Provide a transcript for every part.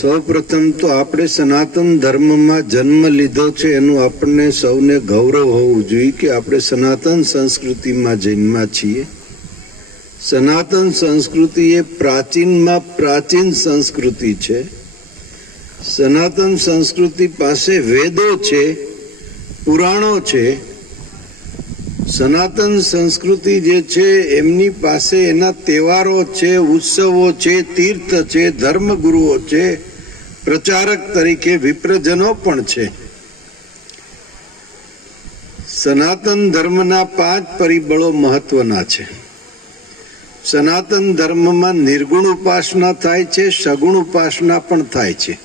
સૌપ્રથમ તો આપણે સનાતન ધર્મમાં જન્મ લીધો છે એનું આપણને સૌને ગૌરવ હોવું જોઈએ કે આપણે સનાતન સંસ્કૃતિમાં જન્મ્યા છીએ. સનાતન સંસ્કૃતિ એ પ્રાચીનમાં પ્રાચીન સંસ્કૃતિ છે. સનાતન સંસ્કૃતિ પાસે વેદો છે, પુરાણો છે. સનાતન સંસ્કૃતિ જે છે એમની પાસે એના તહેવારો છે, ઉત્સવો છે, તીર્થ છે, ધર્મગુરુઓ છે, પ્રચારક તરીકે વિપ્રજનો પણ છે. સનાતન ધર્મના 5 પરિબળો મહત્વના છે. સનાતન ધર્મમાં નિર્ગુણ ઉપાસના થાય છે, સગુણ ઉપાસના પણ થાય છે.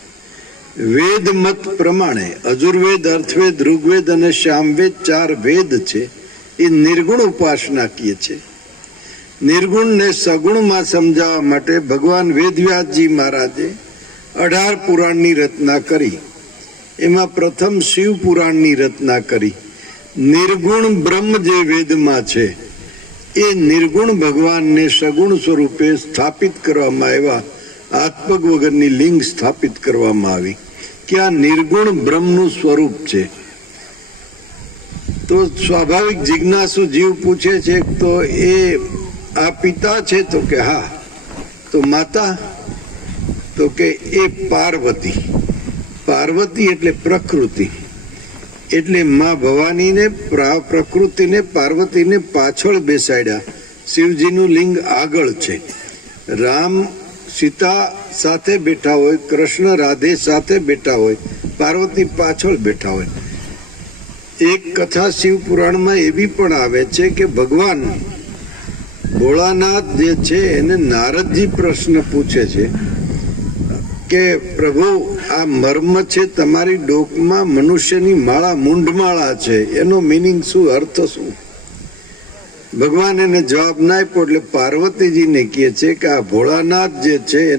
વેદ મત પ્રમાણે અજુર્વેદ, અર્થવેદ, ઋગ્વેદ અને સામવેદ 4 વેદ છે. એ નિર્ગુણ ઉપાસના કહે છે. નિર્ગુણને સગુણમાં સમજાવવા માટે ભગવાન વેદવ્યાસજી મહારાજે 18 પુરાણની રચના કરી. એમાં પ્રથમ શિવ પુરાણની રચના કરી. નિર્ગુણ બ્રહ્મ જે વેદમાં છે એ નિર્ગુણ ભગવાનને સગુણ સ્વરૂપે સ્થાપિત કરવામાં આવ્યા. આત્મક વગરની લિંગ સ્થાપિત કરવામાં આવી કે આ નિર્ગુણ બ્રહ્મનું સ્વરૂપ છે. તો સ્વાભાવિક જિજ્ઞાસુ જીવ પૂછે છે તો એ આ પિતા છે? તો કે હા. તો માતા? તો કે એ પાર્વતી. પાર્વતી એટલે પ્રકૃતિ. એટલે માં ભવાનીને, પ્રકૃતિને, પાર્વતીને પાછળ બેસાડ્યા. શિવજીનું લિંગ આગળ છે. રામ સીતા સાથે બેઠા હોય, કૃષ્ણ રાધે સાથે બેઠા હોય, પાર્વતી પાછળ બેઠા હોય. એક કથા શિવ પુરાણમાં એવી પણ આવે છે કે ભગવાન ભોળાનાથ જે છે એને નારદજી પ્રશ્ન પૂછે છે કે પ્રભુ આ મર્મ છે તમારી ડોકમાં મનુષ્યની માળા, મૂંઢમાળા છે, એનો મિનિંગ શું, અર્થ શું? ભગવાન એને જવાબ ના આપ્યો એટલે પાર્વતીજીને કહે છે કે આ ભોળાનાથ જે છે